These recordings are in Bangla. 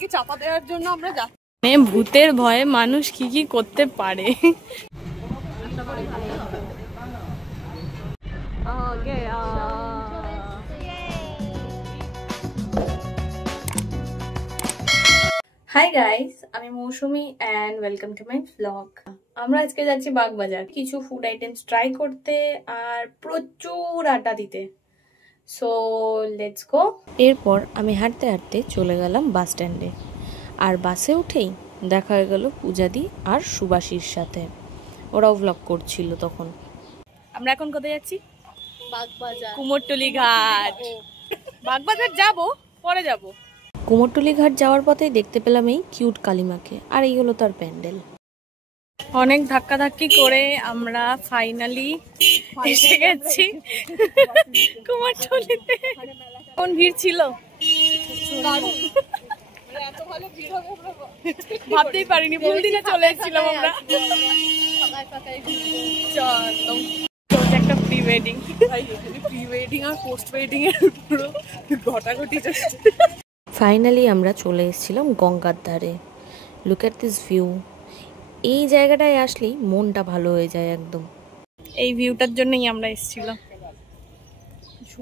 চাপা দেওয়ার জন্য আমরা যাচ্ছি। ভূতের ভয়ে মানুষ কি কি করতে পারে। হাই গাইস, আমি Mousumi and welcome to my blog. আমরা আজকে যাচ্ছি বাগবাজার কিছু ফুড আইটেমস ট্রাই করতে আর প্রচুর আটা দিতে। So let's go. এরপর আমি হাঁটতে হাঁটতে চলে গেলাম বাস স্ট্যান্ডে, আর বাসে উঠেই দেখা হয়ে গেল পূজাদি আর সুবাসীর সাথে। ওরাও ভ্লগ করছিল তখন। আমরা এখন কোথায় যাচ্ছি? বাগবাজার, কুমোরটুলি ঘাট। বাগবাজার যাব, পরে যাব। কুমোরটুলি ঘাট যাওয়ার পথেই দেখতে পেলাম এই কিউট কালিমাকে, আর এই হলো তার প্যান্ডেল। অনেক ধাক্কাধাক্কি করে আমরা ফাইনালি এসে গেছি কুমোরটুলিতে। কোন ভিড় ছিল, ভাবতেই পারিনি। ভুল দিনে চলে এসেছিলাম আমরা। একটা প্রি ওয়েডিং, প্রি ওয়েডিং আর পোস্ট ওয়েডিং এর পুরো ঘটাঘটি। ফাইনালি আমরা চলে এসেছিলাম গঙ্গার ধারে। Look at this view. এই জায়গাটায় আসলেই মনটা ভালো হয়ে যায় একদম। এই ভিউটার জন্যই আমরা এসেছিলাম।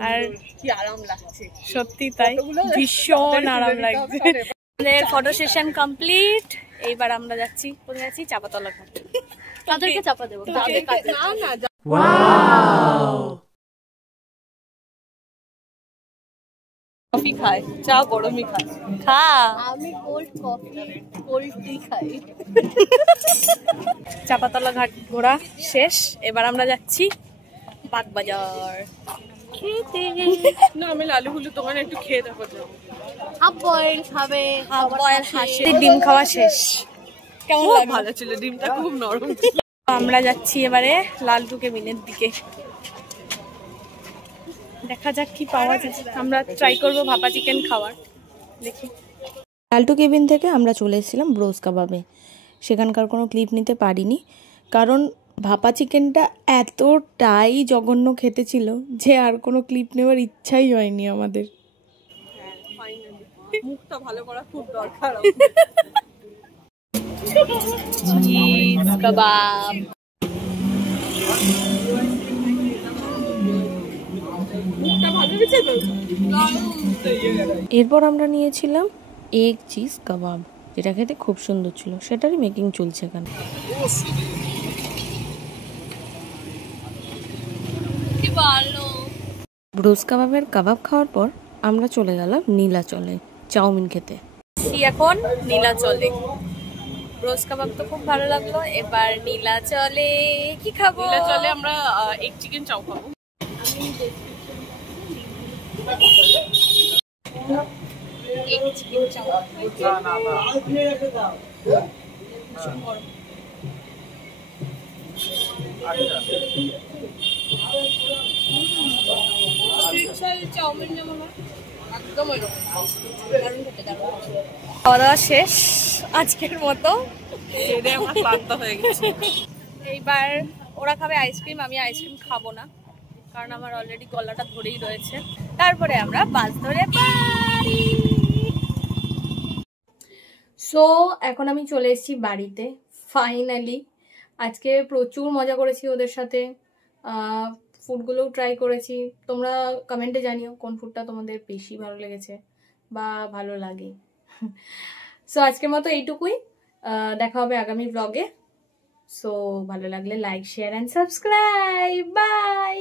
আর কি আরাম লাগছে, সত্যি তাই, ভীষণ আরাম লাগছে। আমাদের ফটো সেশন কমপ্লিট। এইবার আমরা যাচ্ছি, কোথায় যাচ্ছি? চাপাতলা ঘাট। তাদেরকে চাপা দেবো। কফি খায়, চা গরমই খায়। খা। আমি কোল্ড কফি, কোল্ড টি খাই। চাপাতলা ঘাট ঘোরা শেষ। এবার আমরা যাচ্ছি বাগবাজার খেতে। না, আমি লালু হুলু দোকানে একটু খেয়ে দেখো। হাফ বয়েল খাবে, হাফ বয়েল হাঁসে ডিম খাওয়া শেষ। কেমন লাগলো? ভালো ছিল, ডিমটা খুব নরম ছিল। আমরা যাচ্ছি এবারে লালটু কেবিনের দিকে। দেখা যাক কি পাওয়া যায়। আমরা ট্রাই করবো ভাপা চিকেন খাওয়ার, দেখি। লালটু কেবিন থেকে আমরা চলে এসেছিলাম ব্রোস কাবাবে। সেখানকার কোনো ক্লিপ নিতে পারিনি, কারণ ভাপা চিকেনটা এতটাই জঘন্য খেতে ছিল যে আর কোনো ক্লিপ নেওয়ার ইচ্ছাই হয়নি আমাদের। মুখটা ভালো করা খুব দরকার। চিজ কাবাব। এরপর আমরা নিয়েছিলাম এগ চিজ কাবাব, যেটা খেতে খুব সুন্দর ছিল। সেটারই মেকিং চলছে এখানে। ব্রোস কাবাবের কাবাব খাওয়ার পর আমরা চলে গেলাম নীলাচলে চাউমিন খেতে। এখন নীলাচলে ব্রোস কাবাব তো খুব ভালো লাগলো। এবার নীলাচলে কি খাবো? নীলাচলে আমরা এগ চিকেন চাউ খাবো। চাউমিন যেমন একদম খাওয়া দাওয়া শেষ আজকের মতো। ক্লান্ত হয়ে গেছে। এইবার ওরা খাবে আইসক্রিম, আমি আইসক্রিম খাবো না, কারণ আমার অলরেডি গলাটা ধরেই রয়েছে। তারপরে আমরা বাস ধরে বাড়ি। সো এখন আমি চলে এসেছি বাড়িতে ফাইনালি। আজকে প্রচুর মজা করেছি ওদের সাথে, ফুডগুলোও ট্রাই করেছি। তোমরা কমেন্টে জানিও কোন ফুডটা তোমাদের বেশি ভালো লেগেছে বা ভালো লাগে। সো আজকের মতো এইটুকুই। দেখা হবে আগামী ব্লগে। সো ভালো লাগলে like, share and subscribe. By.